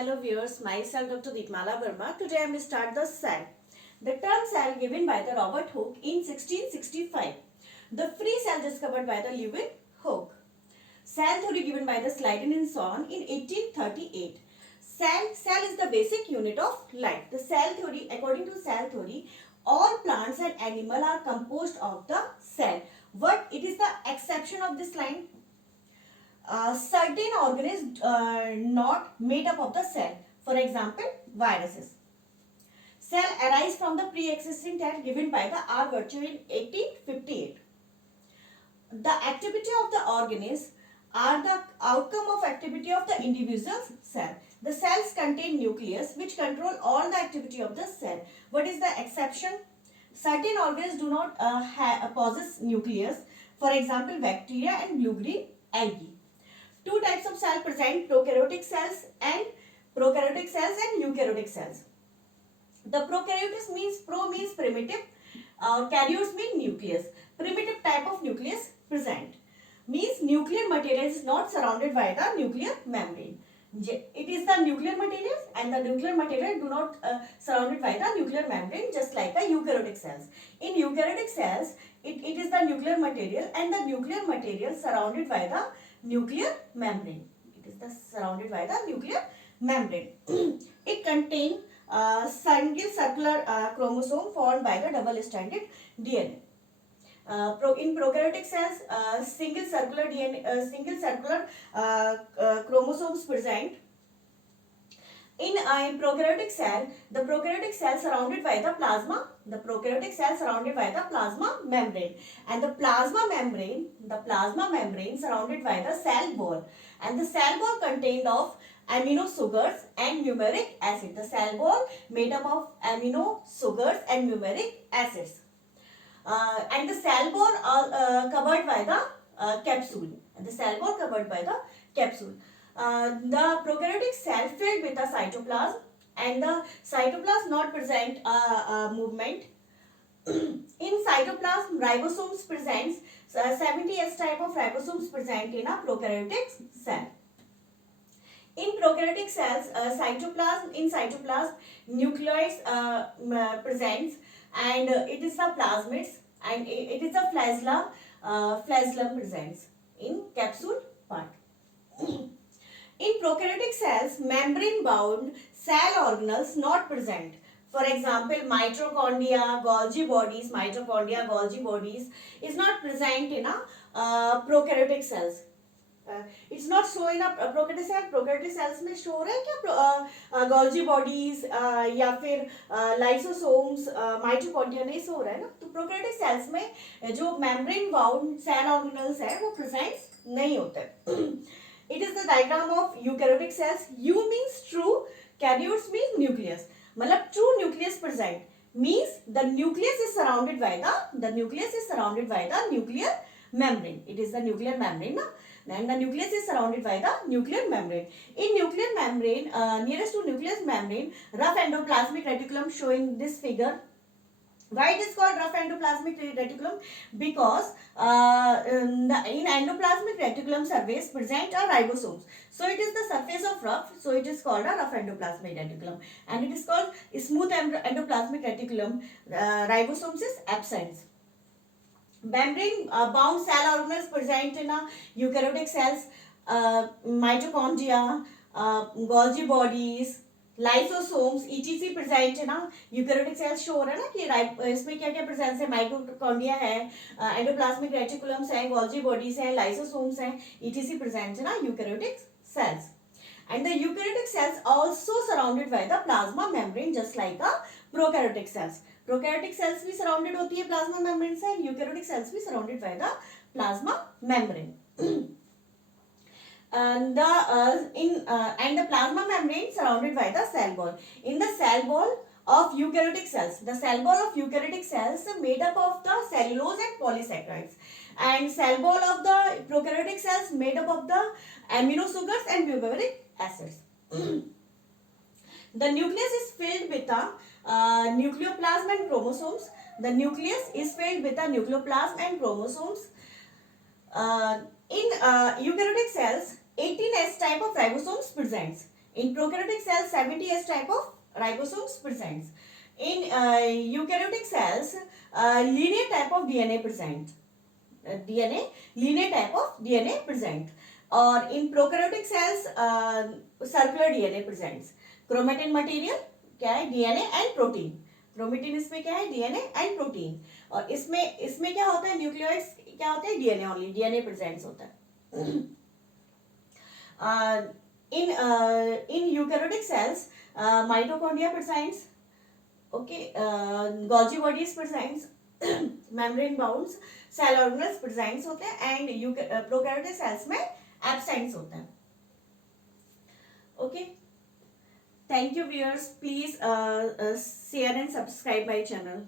Hello viewers, myself Dr. Deepmala Verma. Today I will start the cell. The term cell given by the Robert Hooke in 1665. The free cell discovered by the Lewin Hooke. Cell theory given by the Schleiden and Son in 1838. Cell is the basic unit of life. The cell theory, according to cell theory, all plants and animals are composed of the cell. What it is the exception of this line? Certain organisms not made up of the cell. For example, viruses. Cell arise from the pre-existing test given by the R. Virchow in 1858. The activity of the organism are the outcome of activity of the individual cell. The cells contain nucleus which control all the activity of the cell. What is the exception? Certain organisms do not possess nucleus. For example, bacteria and blue-green algae. Two types of cell present: prokaryotic cells and eukaryotic cells. The prokaryotic means primitive, karyotes mean nucleus. Primitive type of nucleus present means nuclear material is not surrounded by the nuclear membrane. It is the nuclear materials and the nuclear material do not surrounded by the nuclear membrane, just like the eukaryotic cells. In eukaryotic cells, it is the nuclear material and the nuclear material surrounded by the nuclear membrane. It is surrounded by the nuclear membrane. It contains single circular chromosome formed by the double-stranded DNA. In prokaryotic cells, single circular chromosomes present. In prokaryotic cell, the prokaryotic cell surrounded by the plasma. The prokaryotic cell surrounded by the plasma membrane, and the plasma membrane surrounded by the cell wall, and the cell wall contained of amino sugars and numeric acid. The cell wall made up of amino sugars and numeric acids, and the cell wall are covered by the capsule. And the cell wall covered by the capsule. The prokaryotic cell filled with the cytoplasm, and the cytoplasm not present movement. In cytoplasm, ribosomes presents 70S type of ribosomes present in a prokaryotic cell. In prokaryotic cells, cytoplasm nucleus presents, and it is the plasmids, and it is the flagellum presents in capsule part. In prokaryotic cells, membrane-bound cell organelles not present. For example, mitochondria, Golgi bodies is not present in a prokaryotic cells. It's not show in a prokaryotic cell. Prokaryotic cells में show रहा है क्या Golgi bodies या फिर lysosomes, mitochondria नहीं show रहा है ना. तो prokaryotic cells में जो membrane bound cell organelles है वो present नहीं होते. It is the diagram of eukaryotic cells. U means true, karyotes means nucleus. मतलब true nucleus present means the nucleus is surrounded by the nuclear membrane. It is the nuclear membrane, na? And the nucleus is surrounded by the nuclear membrane. In nuclear membrane, nearest to nucleus membrane, rough endoplasmic reticulum showing this figure. Why it is called rough endoplasmic reticulum? Because in endoplasmic reticulum surface present are ribosomes. So it is the surface of rough. So it is called a rough endoplasmic reticulum. And it is called smooth endoplasmic reticulum. Ribosomes is absent. Membrane bound cell organelles present in eukaryotic cells, mitochondria, Golgi bodies, lysosomes etc present है ना. Eukaryotic cells show हो रहा है ना कि इसमें क्या क्या प्रेजेंस है. माइटोकॉन्ड्रिया है, एंडोप्लाज्मिक रेटिकुलम्स है, गोल्जी बॉडीज है, लाइसोसोम्स है etc present है ना eukaryotic cells. And the eukaryotic cells also surrounded by the plasma membrane just like a prokaryotic cells. Prokaryotic cells भी surrounded होती है plasma membrane से, and eukaryotic cells भी surrounded by the plasma membrane. And the plasma membrane surrounded by the cell wall. In the cell wall of eukaryotic cells, the cell wall of eukaryotic cells are made up of the cellulose and polysaccharides, and cell wall of the prokaryotic cells made up of the amino sugars and numeric acids. The nucleus is filled with the nucleoplasm and chromosomes. The nucleus is filled with the nucleoplasm and chromosomes. In eukaryotic cells, 18S type of ribosomes presents. In prokaryotic cells, 70S type of ribosomes presents. In eukaryotic cells, linear type of DNA present. Linear type of DNA present. Or in prokaryotic cells, circular DNA presents. Chromatin material क्या है? DNA and protein. Chromatin इसमें क्या है? DNA and protein. और इसमें क्या होता है? न्यूक्लियोइड्स क्या होते हैं? DNA only. DNA presents होता है. In eukaryotic cells, mitochondria presents. Okay, Golgi bodies presents. membrane bounds cell organelles presents होते हैं and prokaryotic cells में absents होते हैं. Okay, thank you viewers. Please share and subscribe my channel.